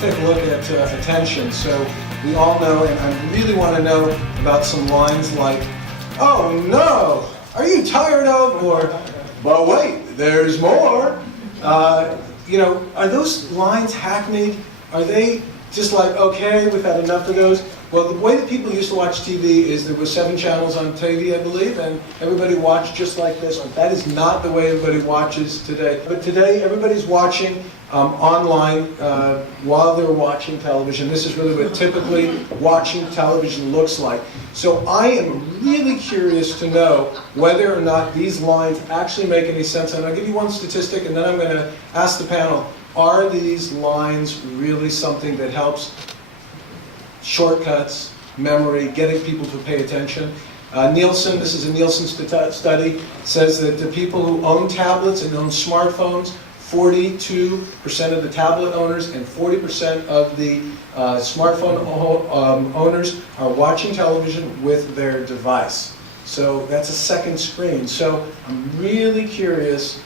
take a look at attention. So we all know, and I really want to know about some lines like, "Oh no, are you tired of?" or "But wait, there's more." You know, are those lines hackneyed? Are they just like, okay, we've had enough of those? Well, the way that people used to watch TV is there were 7 channels on TV, I believe, and everybody watched just like this one. That is not the way everybody watches today. But today, everybody's watching online while they're watching television. This is really what typically watching television looks like. So I am really curious to know whether or not these lines actually make any sense. And I'll give you one statistic, and then I'm going to ask the panel, are these lines really something that helps shortcuts, memory, getting people to pay attention? Nielsen, this is a Nielsen study, says that the people who own tablets and own smartphones, 42% of the tablet owners and 40% of the smartphone owners are watching television with their device. So that's a second screen. So I'm really curious,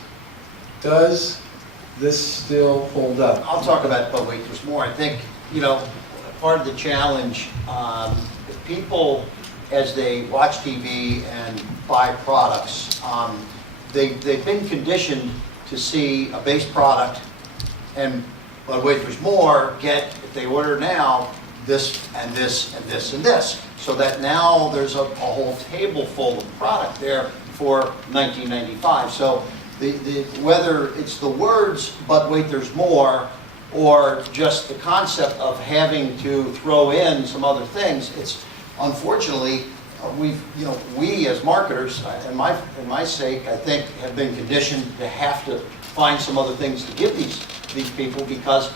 does this still hold up? I'll talk about But Wait, There's More. I think, you know, part of the challenge, if people, as they watch TV and buy products, they've been conditioned to see a base product and, But Wait, There's More, get, if they order now, this and this and this and this. So that now there's a whole table full of product there for $19.95. So whether it's the words, But Wait, There's More, or just the concept of having to throw in some other things, it's unfortunately, we as marketers, and my sake, I think, have been conditioned to have to find some other things to give these people, because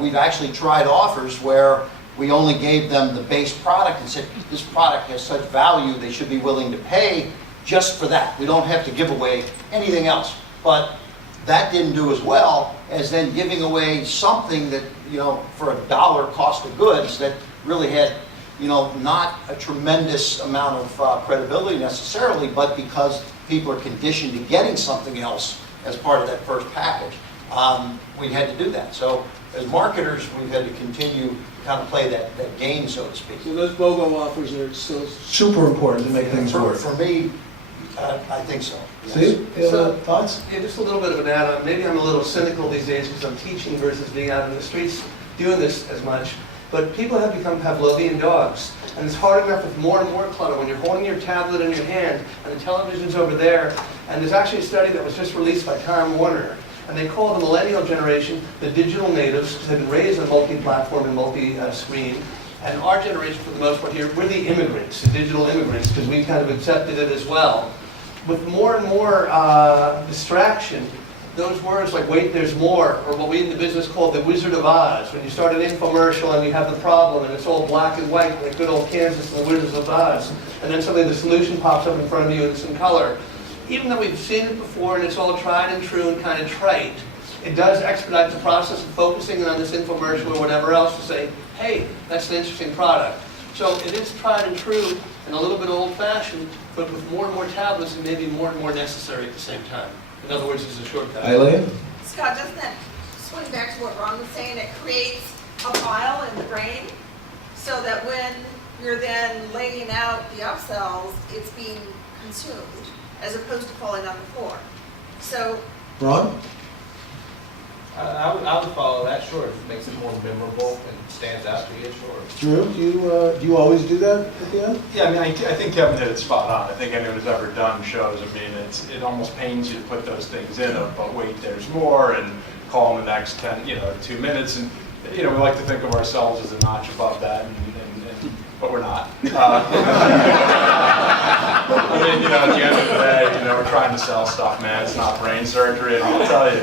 we've actually tried offers where we only gave them the base product and said, this product has such value, they should be willing to pay just for that. We don't have to give away anything else. But that didn't do as well as then giving away something that, for $1 cost of goods that really had, not a tremendous amount of credibility necessarily, but because people are conditioned to getting something else as part of that first package, we had to do that. So as marketers, we've had to continue to kind of play that game, so to speak. So those BOGO offers are still super important to make things work. For me, I think so. Yes. See? Thoughts? Yeah, just a little bit of an add-on. Maybe I'm a little cynical these days because I'm teaching versus being out in the streets doing this as much. But people have become Pavlovian dogs. And it's hard enough with more and more clutter when you're holding your tablet in your hand and the television's over there. And there's actually a study that was just released by Time Warner. And they call the millennial generation the digital natives because they've been raised on multi-platform and multi-screen. And our generation, for the most part here, we're the immigrants, the digital immigrants, because we kind of accepted it as well. With more and more distraction, those words like "wait, there's more," or what we in the business call the Wizard of Oz. When you start an infomercial and you have the problem and it's all black and white, like good old Kansas and the Wizards of Oz, and then suddenly the solution pops up in front of you and it's in color. Even though we've seen it before and it's all tried and true and kind of trite, it does expedite the process of focusing on this infomercial or whatever else to say, hey, that's an interesting product. So it is tried and true and a little bit old-fashioned, but with more and more tablets, it may be more and more necessary at the same time. In other words, it's a shortcut. Eileen? Scott, doesn't that swing back to what Ron was saying? It creates a file in the brain so that when you're then laying out the upsells, it's being consumed as opposed to falling on the floor. So, Ron? I would follow that, sure. If it makes it more memorable and stands out to you, sure. Drew, do you always do that at the end? Yeah, I mean, I think Kevin hit it spot on. I think anyone who's ever done shows, I mean, it almost pains you to put those things in, but wait, there's more, and call in the next 2 minutes, and we like to think of ourselves as a notch above that, but we're not. I mean, at the end of the day, we're trying to sell stuff, man. It's not brain surgery, and I'll tell you,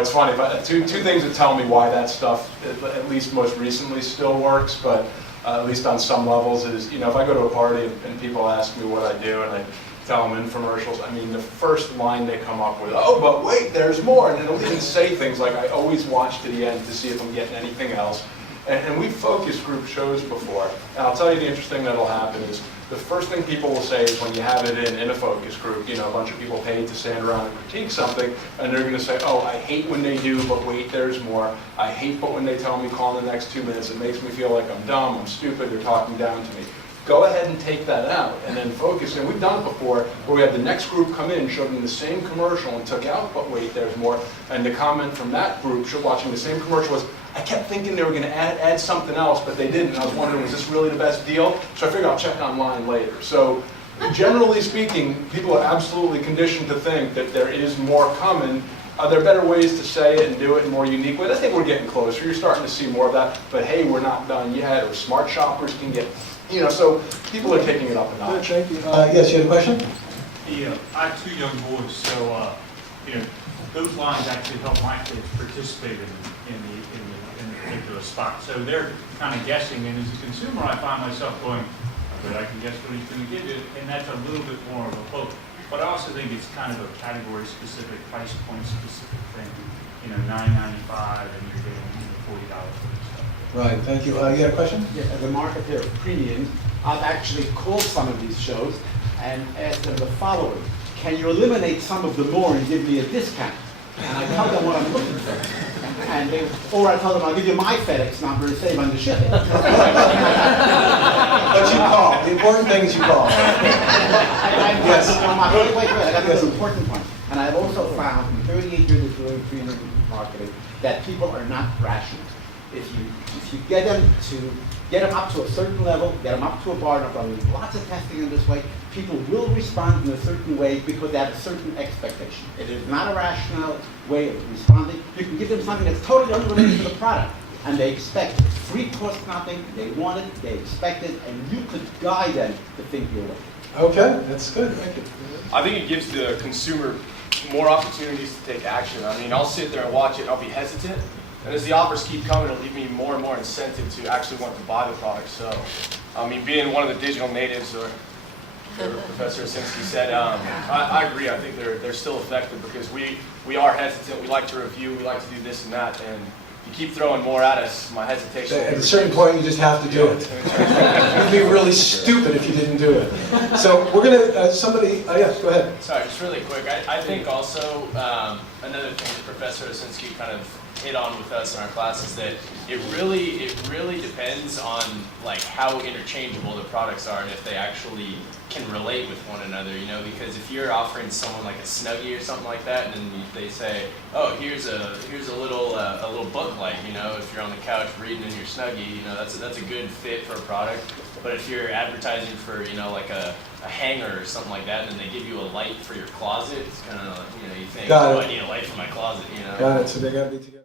it's funny, but two things that tell me why that stuff, at least most recently, still works, but at least on some levels, is, if I go to a party and people ask me what I do, and I tell them infomercials, I mean, the first line they come up with, oh, but wait, there's more, and they'll even say things like, I always watch to the end to see if I'm getting anything else. And we've focus group shows before, and I'll tell you the interesting that'll happen is, the first thing people will say is when you have it in a focus group, you know, a bunch of people paid to stand around and critique something, and they're going to say, oh, I hate when they do, but wait, there's more. I hate but when they tell me call in the next 2 minutes. It makes me feel like I'm dumb, I'm stupid, they're talking down to me. Go ahead and take that out and then focus. And we've done it before where we had the next group come in, showed them the same commercial and took out, but wait, there's more. And the comment from that group watching the same commercial was, I kept thinking they were going to add something else, but they didn't. I was wondering, was this really the best deal? So I figured I'll check online later. So generally speaking, people are absolutely conditioned to think that there is more coming. Are there better ways to say it and do it in more unique ways? I think we're getting closer. You're starting to see more of that. But hey, we're not done yet. Or smart shoppers can get, you know, so people are taking it up a notch. Thank you. Yes, you had a question? Yeah, I have 2 young boys, so you know, those lines actually help my kids participate in the particular spot. So they're kind of guessing, and as a consumer, I find myself going, but I can guess what he's going to give you, and that's a little bit more of a hook. But I also think it's kind of a category-specific, price point-specific thing. You know, $9.95, and you're getting $40 for this stuff. Right, thank you. You had a question? Yeah, as a marketer of premium, I've actually called some of these shows and asked them the following: can you eliminate some of the more and give me a discount? And I tell them what I'm looking for. And or I tell them I'll give you my FedEx number and save on the shipping. But you call. The important thing is you call. Yes. Wait, I got this important point. And I've also found in 38 years of doing premium marketing that people are not rational. If you get them up to a certain level, get them up to a bar, and I've done lots of testing in this way, people will respond in a certain way because they have a certain expectation. It is not a rational way of responding. You can give them something that's totally unrelated to the product, and they expect it. Free costs nothing, they want it, they expect it, and you could guide them to think your way. Okay, that's good. Thank you. I think it gives the consumer more opportunities to take action. I mean, I'll sit there and watch it, I'll be hesitant, and as the offers keep coming, it'll leave me more and more incentive to actually want to buy the product. So, I mean, being one of the digital natives, or Professor Osinski said, I agree. I think they're still effective because we are hesitant. We like to review. We like to do this and that. And if you keep throwing more at us, my hesitation. At a certain point, you just have to do it. You'd be really stupid if you didn't do it. So we're going to, somebody, yes, go ahead. Sorry, just really quick. I think also another thing that Professor Osinski kind of hit on with us in our class is that it really depends on like how interchangeable the products are and if they actually can relate with one another, you know, because if you're offering someone like a Snuggie or something like that, and then they say, oh, here's a little book light, you know, if you're on the couch reading in your Snuggie, you know, that's a good fit for a product. But if you're advertising for, you know, like a hanger or something like that, and then they give you a light for your closet, it's kind of, you know, you think, oh, I need a light for my closet, you know. Got it. So they got to be together.